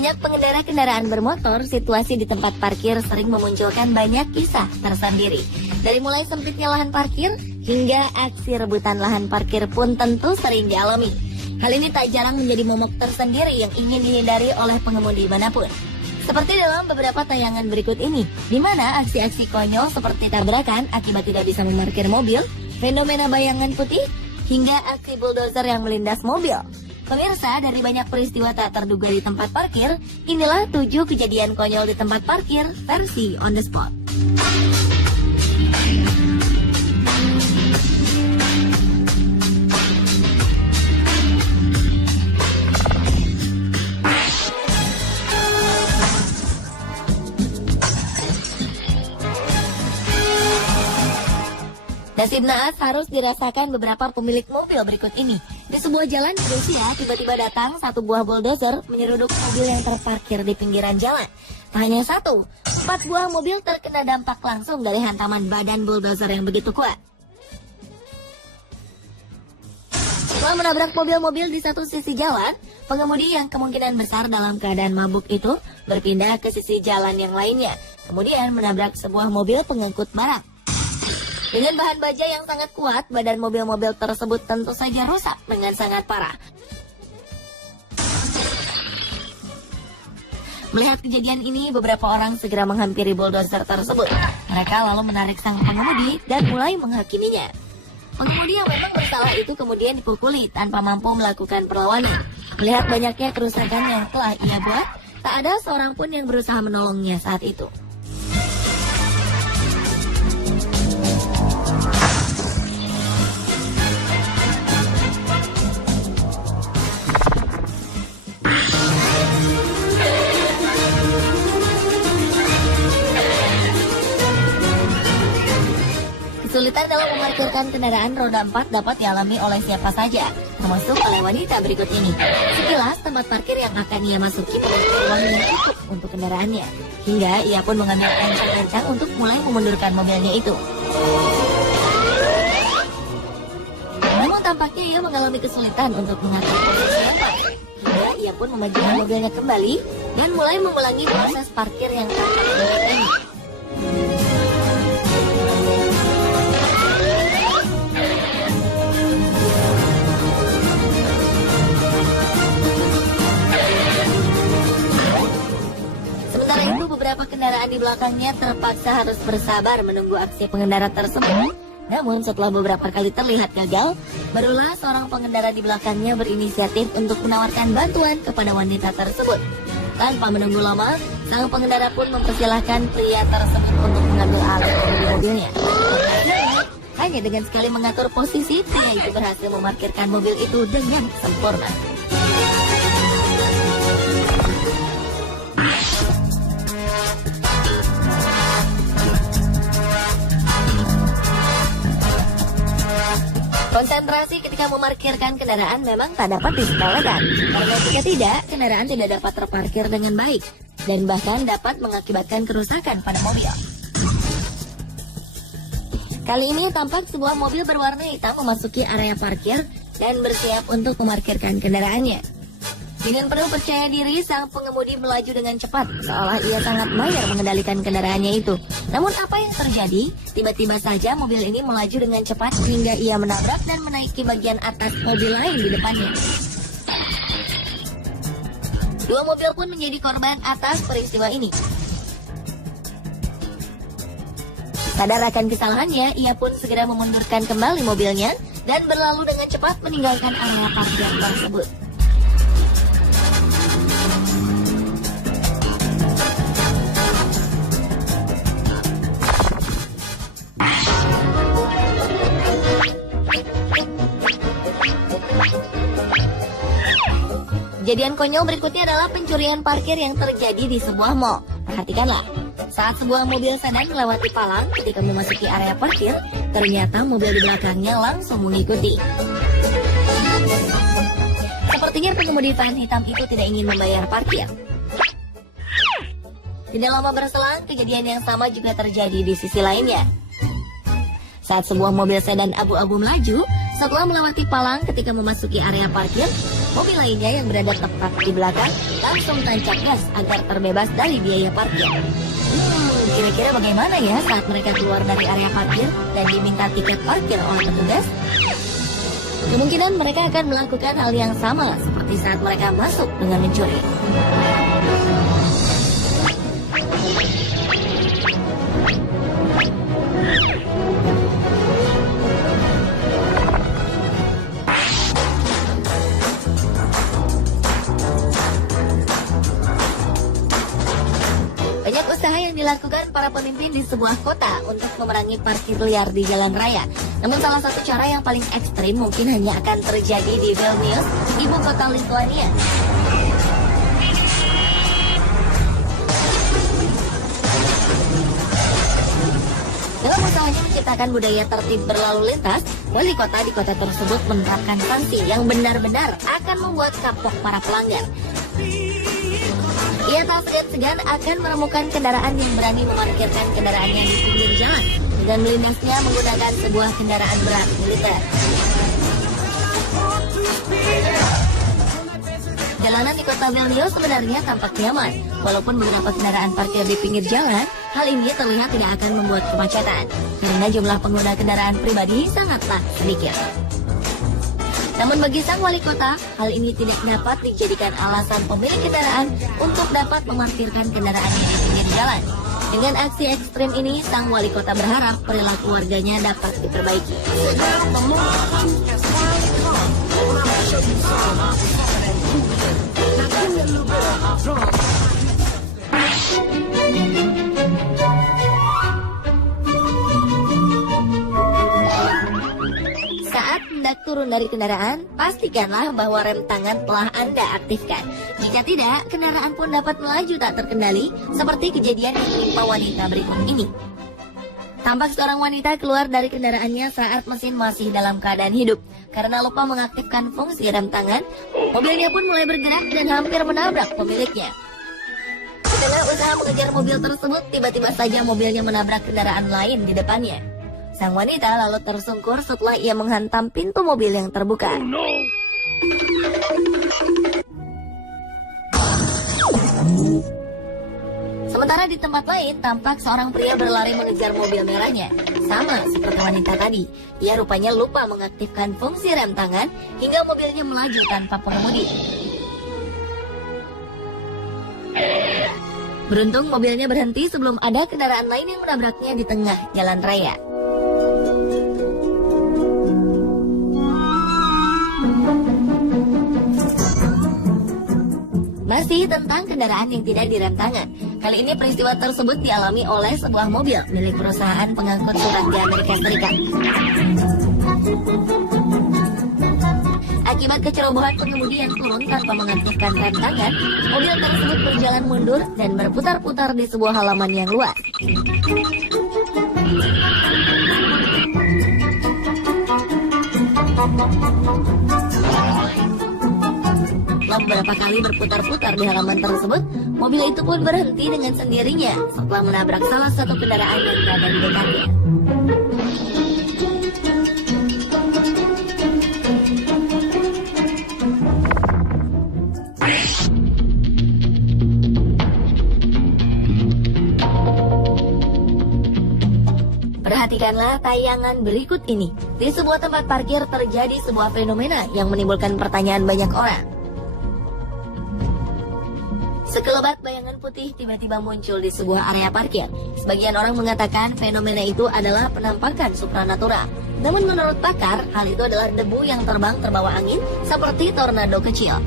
banyak pengendara kendaraan bermotor, situasi di tempat parkir sering memunculkan banyak kisah tersendiri. Dari mulai sempitnya lahan parkir, hingga aksi rebutan lahan parkir pun tentu sering dialami. Hal ini tak jarang menjadi momok tersendiri yang ingin dihindari oleh pengemudi manapun. Seperti dalam beberapa tayangan berikut ini, di mana aksi-aksi konyol seperti tabrakan akibat tidak bisa memarkir mobil, fenomena bayangan putih, hingga aksi bulldozer yang melindas mobil. Pemirsa, dari banyak peristiwa tak terduga di tempat parkir, inilah 7 kejadian konyol di tempat parkir versi on the spot. Nasib naas harus dirasakan beberapa pemilik mobil berikut ini. Di sebuah jalan di Rusia, tiba-tiba datang satu buah bulldozer menyeruduk mobil yang terparkir di pinggiran jalan. Tak hanya satu, 4 buah mobil terkena dampak langsung dari hantaman badan bulldozer yang begitu kuat. Setelah menabrak mobil-mobil di satu sisi jalan, pengemudi yang kemungkinan besar dalam keadaan mabuk itu berpindah ke sisi jalan yang lainnya, kemudian menabrak sebuah mobil pengangkut barang. Dengan bahan baja yang sangat kuat, badan mobil-mobil tersebut tentu saja rusak dengan sangat parah. Melihat kejadian ini, beberapa orang segera menghampiri bulldozer tersebut. Mereka lalu menarik sang pengemudi dan mulai menghakiminya. Pengemudi yang memang bersalah itu kemudian dipukuli tanpa mampu melakukan perlawanan. Melihat banyaknya kerusakan yang telah ia buat, tak ada seorang pun yang berusaha menolongnya saat itu. Kesulitan dalam memarkirkan kendaraan roda 4 dapat dialami oleh siapa saja, termasuk oleh wanita berikut ini. Sekilas, tempat parkir yang akan ia masuki memiliki ruang yang cukup untuk kendaraannya, hingga ia pun mengambil kencang-kencang untuk mulai memundurkan mobilnya itu. Namun tampaknya ia mengalami kesulitan untuk mengatur posisi yang pas, hingga ia pun memajukan mobilnya kembali dan mulai mengulangi proses parkir yang tak terlalu ini. Beberapa kendaraan di belakangnya terpaksa harus bersabar menunggu aksi pengendara tersebut. Namun setelah beberapa kali terlihat gagal, barulah seorang pengendara di belakangnya berinisiatif untuk menawarkan bantuan kepada wanita tersebut. Tanpa menunggu lama, sang pengendara pun mempersilahkan pria tersebut untuk mengambil alih dari mobilnya. Hanya dengan sekali mengatur posisi, pria itu berhasil memarkirkan mobil itu dengan sempurna. Konsentrasi ketika memarkirkan kendaraan memang tak dapat disepelekan, karena jika tidak, kendaraan tidak dapat terparkir dengan baik, dan bahkan dapat mengakibatkan kerusakan pada mobil. Kali ini tampak sebuah mobil berwarna hitam memasuki area parkir dan bersiap untuk memarkirkan kendaraannya. Dengan penuh percaya diri, sang pengemudi melaju dengan cepat, seolah ia sangat mahir mengendalikan kendaraannya itu. Namun apa yang terjadi? Tiba-tiba saja mobil ini melaju dengan cepat hingga ia menabrak dan menaiki bagian atas mobil lain di depannya. Dua mobil pun menjadi korban atas peristiwa ini. Sadar akan kesalahannya, ia pun segera memundurkan kembali mobilnya dan berlalu dengan cepat meninggalkan area parkir tersebut. Kejadian konyol berikutnya adalah pencurian parkir yang terjadi di sebuah mall. Perhatikanlah, saat sebuah mobil sedan melewati palang ketika memasuki area parkir, ternyata mobil di belakangnya langsung mengikuti. Sepertinya pengemudi van hitam itu tidak ingin membayar parkir. Tidak lama berselang, kejadian yang sama juga terjadi di sisi lainnya. Saat sebuah mobil sedan abu-abu melaju, setelah melewati palang ketika memasuki area parkir, Mobil lainnya yang berada tepat di belakang langsung tancap gas agar terbebas dari biaya parkir. Kira-kira bagaimana ya saat mereka keluar dari area parkir dan diminta tiket parkir oleh petugas? Kemungkinan mereka akan melakukan hal yang sama seperti saat mereka masuk dengan mencuri. Banyak usaha yang dilakukan para pemimpin di sebuah kota untuk memerangi parkir liar di jalan raya. Namun salah satu cara yang paling ekstrim mungkin hanya akan terjadi di Vilnius, ibu kota Lithuania. Dalam usahanya menciptakan budaya tertib berlalu lintas, wali kota di kota tersebut menerapkan sanksi yang benar-benar akan membuat kapok para pelanggar. Ia tak segan-segan akan menemukan kendaraan yang berani memarkirkan kendaraannya di pinggir jalan dengan melindasnya menggunakan sebuah kendaraan berat militer. Jalanan di kota Vilnius sebenarnya tampak nyaman, walaupun beberapa kendaraan parkir di pinggir jalan. Hal ini terlihat tidak akan membuat kemacetan karena jumlah pengguna kendaraan pribadi sangatlah sedikit. Namun bagi sang wali kota, hal ini tidak dapat dijadikan alasan pemilik kendaraan untuk dapat memarkirkan kendaraannya di pinggir jalan. Dengan aksi ekstrim ini, sang wali kota berharap perilaku warganya dapat diperbaiki. Saat hendak turun dari kendaraan, pastikanlah bahwa rem tangan telah Anda aktifkan. Jika tidak, kendaraan pun dapat melaju tak terkendali, seperti kejadian yang menimpa wanita berikut ini. Tampak seorang wanita keluar dari kendaraannya saat mesin masih dalam keadaan hidup. Karena lupa mengaktifkan fungsi rem tangan, mobilnya pun mulai bergerak dan hampir menabrak pemiliknya. Di tengah usaha mengejar mobil tersebut, tiba-tiba saja mobilnya menabrak kendaraan lain di depannya. Sang wanita lalu tersungkur setelah ia menghantam pintu mobil yang terbuka. Oh, no. Sementara di tempat lain, tampak seorang pria berlari mengejar mobil merahnya. Sama seperti wanita tadi, ia rupanya lupa mengaktifkan fungsi rem tangan hingga mobilnya melaju tanpa pengemudi. Beruntung mobilnya berhenti sebelum ada kendaraan lain yang menabraknya di tengah jalan raya. Masih tentang kendaraan yang tidak direm tangan. Kali ini peristiwa tersebut dialami oleh sebuah mobil milik perusahaan pengangkut surat di Amerika Serikat. Akibat kecerobohan pengemudi yang turun tanpa mengaktifkan rem tangan, mobil tersebut berjalan mundur dan berputar-putar di sebuah halaman yang luas. Setelah beberapa kali berputar-putar di halaman tersebut, mobil itu pun berhenti dengan sendirinya setelah menabrak salah satu kendaraan yang berada di dekatnya. Perhatikanlah tayangan berikut ini. Di sebuah tempat parkir terjadi sebuah fenomena yang menimbulkan pertanyaan banyak orang. Sekelebat bayangan putih tiba-tiba muncul di sebuah area parkir. Sebagian orang mengatakan fenomena itu adalah penampakan supranatural. Namun menurut pakar, hal itu adalah debu yang terbang terbawa angin seperti tornado kecil.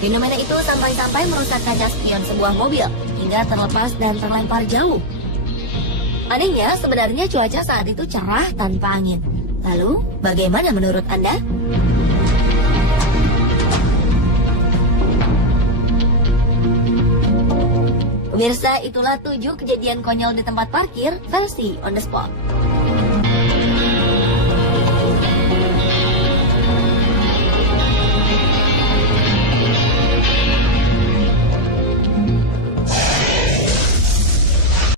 Fenomena itu sampai-sampai merusak kaca spion sebuah mobil hingga terlepas dan terlempar jauh. Anehnya, sebenarnya cuaca saat itu cerah tanpa angin. Lalu, bagaimana menurut Anda? Pemirsa, itulah 7 kejadian konyol di tempat parkir versi on the spot.